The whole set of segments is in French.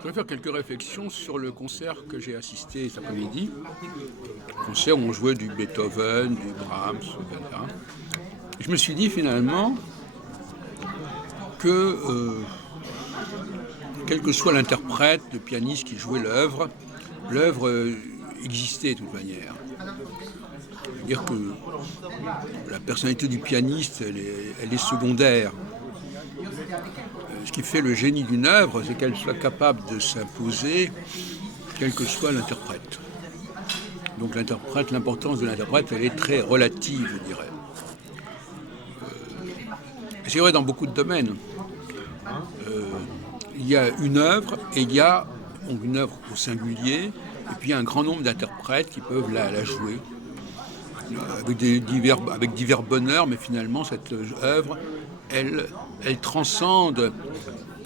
Je vais faire quelques réflexions sur le concert que j'ai assisté cet après-midi. Concert où on jouait du Beethoven, du Brahms, etc. Et je me suis dit finalement que, quel que soit l'interprète, le pianiste qui jouait l'œuvre existait de toute manière. C'est-à-dire que la personnalité du pianiste, elle est secondaire. Ce qui fait le génie d'une œuvre, c'est qu'elle soit capable de s'imposer, quel que soit l'interprète. Donc l'importance de l'interprète, elle est très relative, je dirais. C'est vrai dans beaucoup de domaines. Il y a une œuvre, et il y a une œuvre au singulier, et puis il y a un grand nombre d'interprètes qui peuvent la jouer, avec divers bonheurs, mais finalement cette œuvre, elle transcende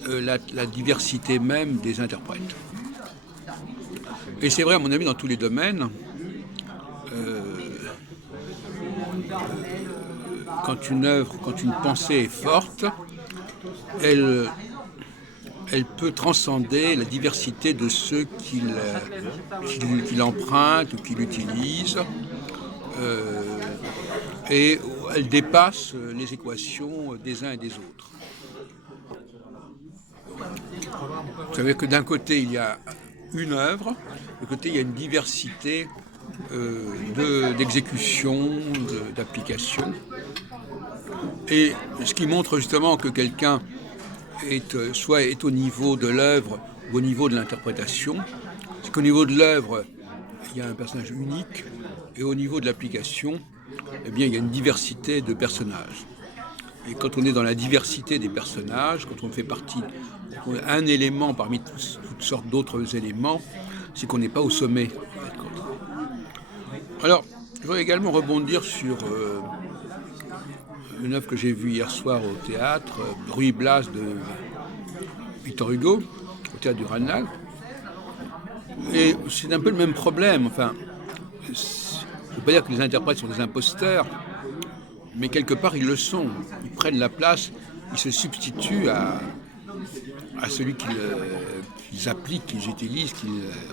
la diversité même des interprètes. Et c'est vrai, à mon avis, dans tous les domaines. Quand une pensée est forte, elle peut transcender la diversité de ceux qui l'empruntent ou qui l'utilisent. Et elle dépasse les équations des uns et des autres. Vous savez que d'un côté, il y a une œuvre, de l'autre côté, il y a une diversité d'exécution, d'application. Et ce qui montre justement que quelqu'un soit est au niveau de l'œuvre ou au niveau de l'interprétation, c'est qu'au niveau de l'œuvre, il y a un personnage unique, et au niveau de l'application, eh bien, il y a une diversité de personnages. Et quand on est dans la diversité des personnages, quand on fait partie d'un élément parmi toutes sortes d'autres éléments, c'est qu'on n'est pas au sommet. Alors, je voudrais également rebondir sur une œuvre que j'ai vue hier soir au théâtre, Ruy Blas de Victor Hugo, au théâtre du Ranelagh. Et c'est un peu le même problème. Enfin, je ne veux pas dire que les interprètes sont des imposteurs, mais quelque part ils le sont. Ils prennent la place, ils se substituent à celui qu'ils appliquent, qu'ils utilisent,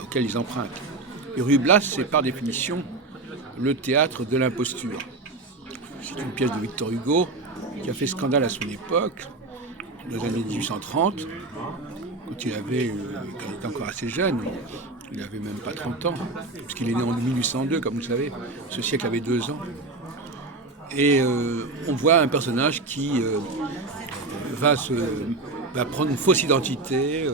auquel ils empruntent. Et Ruy Blas, c'est par définition le théâtre de l'imposture. C'est une pièce de Victor Hugo qui a fait scandale à son époque, dans les années 1830, quand il était encore assez jeune. Il n'avait même pas 30 ans, puisqu'il est né en 1802, comme vous le savez. Ce siècle avait 2 ans. Et on voit un personnage qui va prendre une fausse identité.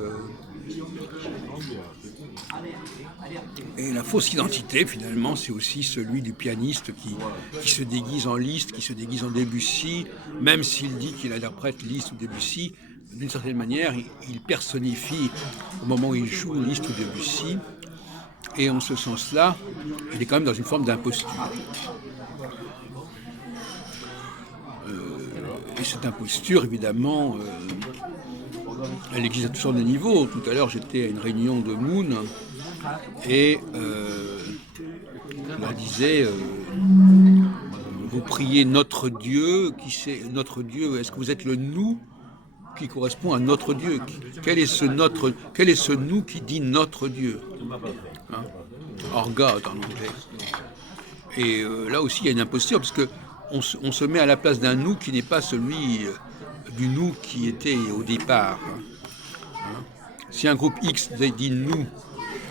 Et la fausse identité, finalement, c'est aussi celui du pianiste qui se déguise en Liszt, qui se déguise en Debussy, même s'il dit qu'il interprète Liszt ou Debussy. D'une certaine manière, il personnifie, au moment où il joue Liszt ou Debussy, et en ce sens-là, il est quand même dans une forme d'imposture. Et cette imposture, évidemment, elle existe à toutes sortes de niveaux. Tout à l'heure, j'étais à une réunion de Moon, et je leur disais, vous priez notre Dieu, qui c'est notre Dieu, est-ce que vous êtes le nous qui correspond à notre Dieu? Quel est ce nous qui dit notre Dieu, hein? Our God en anglais. Et là aussi il y a une imposture, parce que on se met à la place d'un nous qui n'est pas celui du nous qui était au départ, hein. Si un groupe X dit nous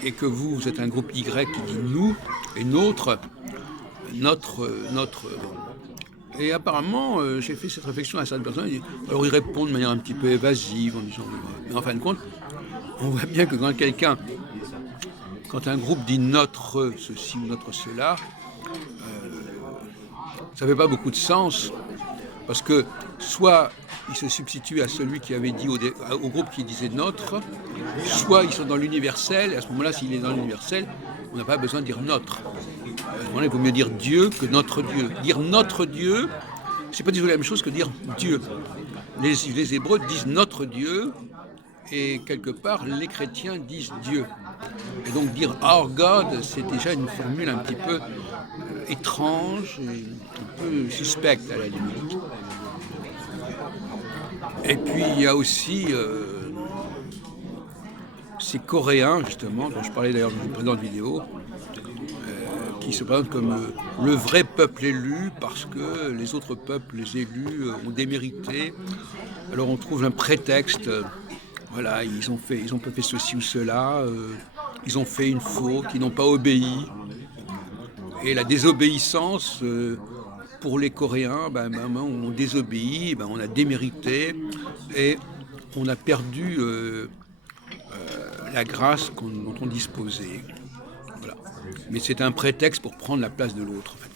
et que vous êtes un groupe Y qui dit nous et notre. Et apparemment, j'ai fait cette réflexion à certaines personnes. Alors ils répondent de manière un petit peu évasive en disant, mais en fin de compte, on voit bien que quand un groupe dit notre ceci ou notre cela, ça fait pas beaucoup de sens, parce que soit ils se substituent à celui qui avait dit au groupe qui disait notre, soit ils sont dans l'universel, et à ce moment-là, s'il est dans l'universel, on n'a pas besoin de dire notre. À ce moment-là, il vaut mieux dire Dieu que notre Dieu. Dire notre Dieu, c'est pas du tout la même chose que dire Dieu. Les Hébreux disent notre Dieu, et quelque part, les chrétiens disent Dieu. Et donc dire Our God, c'est déjà une formule un petit peu étrange, et un peu suspecte à la limite. Et puis il y a aussi ces Coréens, justement, dont je parlais d'ailleurs dans une précédente vidéo, qui se présentent comme le vrai peuple élu parce que les autres peuples, les élus, ont démérité. Alors on trouve un prétexte, voilà, ils ont pas fait ceci ou cela, ils ont fait une faute, ils n'ont pas obéi. Et la désobéissance, pour les Coréens, on désobéit, on a démérité et on a perdu la grâce dont on disposait. Voilà. Mais c'est un prétexte pour prendre la place de l'autre, en fait.